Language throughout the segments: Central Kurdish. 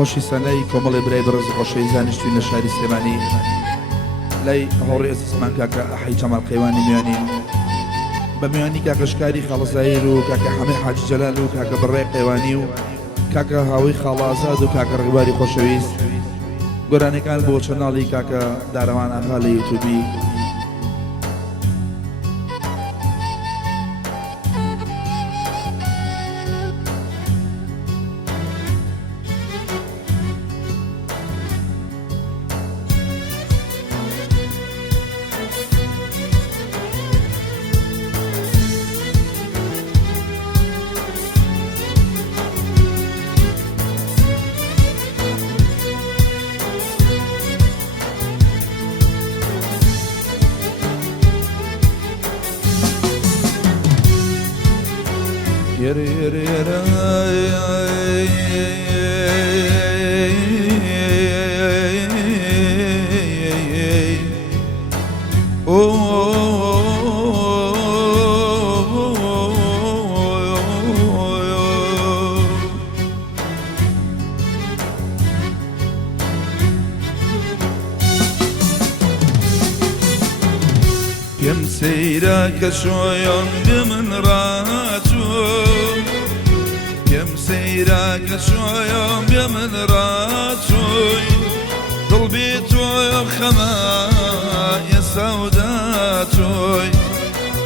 خۆشی سەنەی کۆمەڵی برای بەڕێز خۆشەوی زانیشتووی لە شاری سلێمانی لای هەوڕێ ئەزیزمان کاکە ئەحەی جەمال قەیوانی میوانین بە میوانی کاکە شکاری خاڵە زاهیر و کاکە حەمێد حاجی جەلال و کاکە بڕێ قەیوانی و کاکە هاوی خاڵە ئازاد و کاکە ڕێباری خۆشەویست گۆرانەکان بۆ چەناڵی کاکە دارەوان ئاغا لە یوتیوبی پێم سەیرە کە شۆیان بێ من ڕاچوو پێم سەیرە کە شۆیان بێ من ڕاچووی دڵ بێ تۆ خەمە ئێستا و داچۆی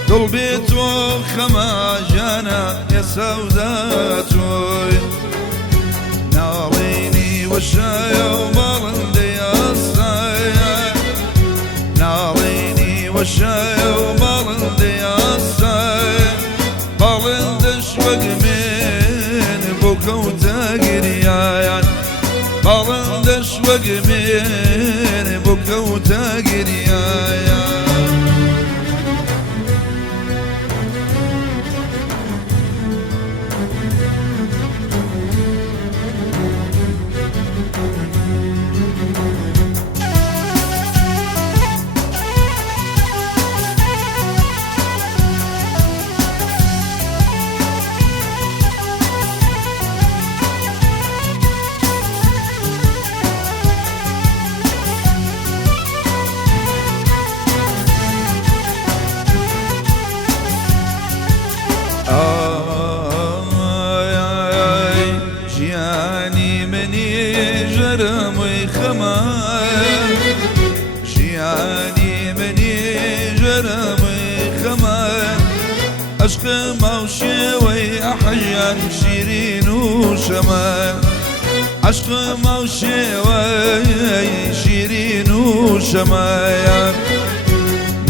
دڵ بێ تۆ خەمە ژیانە ئێستا و داچۆی ناڵێنی وەشایە و باڵندەی ئاسایە ناڵێنی وەشایە و باڵندەی ئاسایە باڵندەش وەک من بۆ کەوتە گریایان باڵندەش وەک من بۆ کەوتە گریایان ژیانی منی ژەرمووی خەمە ژیانی منی ژەرمووی خەمە عەشقما و شێوەی ئەحەیان شیرین و شەمە عەشقما و شێوەی شیرین و شەمەیە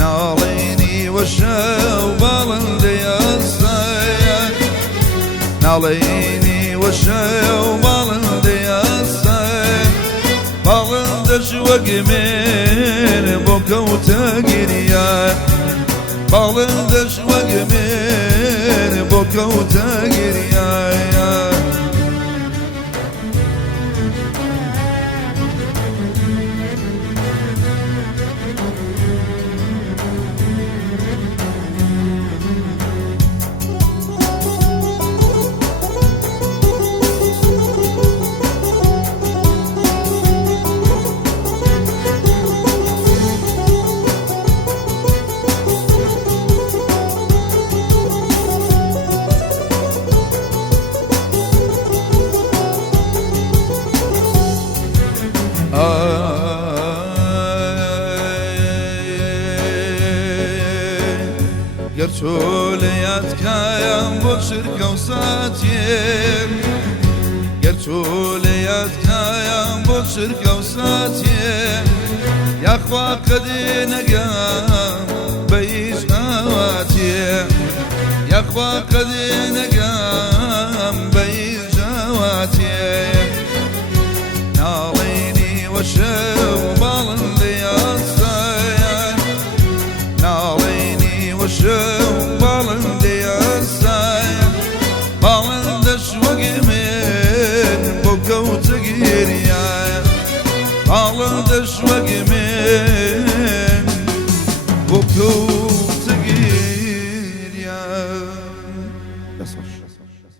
ناڵێنی وەشە و باڵندەی ئاسایە ناڵێنی وەشایە و باڵندەی ئاسایە باڵندەش وەک من بۆ کەوتە گریایە باڵندەش وەک من بۆ کەوتە گریایە گەر تۆ لە یادکایەم بۆ شرکە و ساتێر گەر تۆ لە یادکایەم بۆ شرکە و ساتێر یاخوا قەدێ نەگەم بە هیچ ئاواتێ یاخوا قەدێ نەگەم بە هیچ ئاواتێ ناڵێنی وەشە و باڵندەی ئاسایە ناڵێنی وەشە و باڵندەی ئاسایە باڵندەش وەک من بۆ کەوتە گریایە باڵندەش وەک من بۆ کەوتە گریایە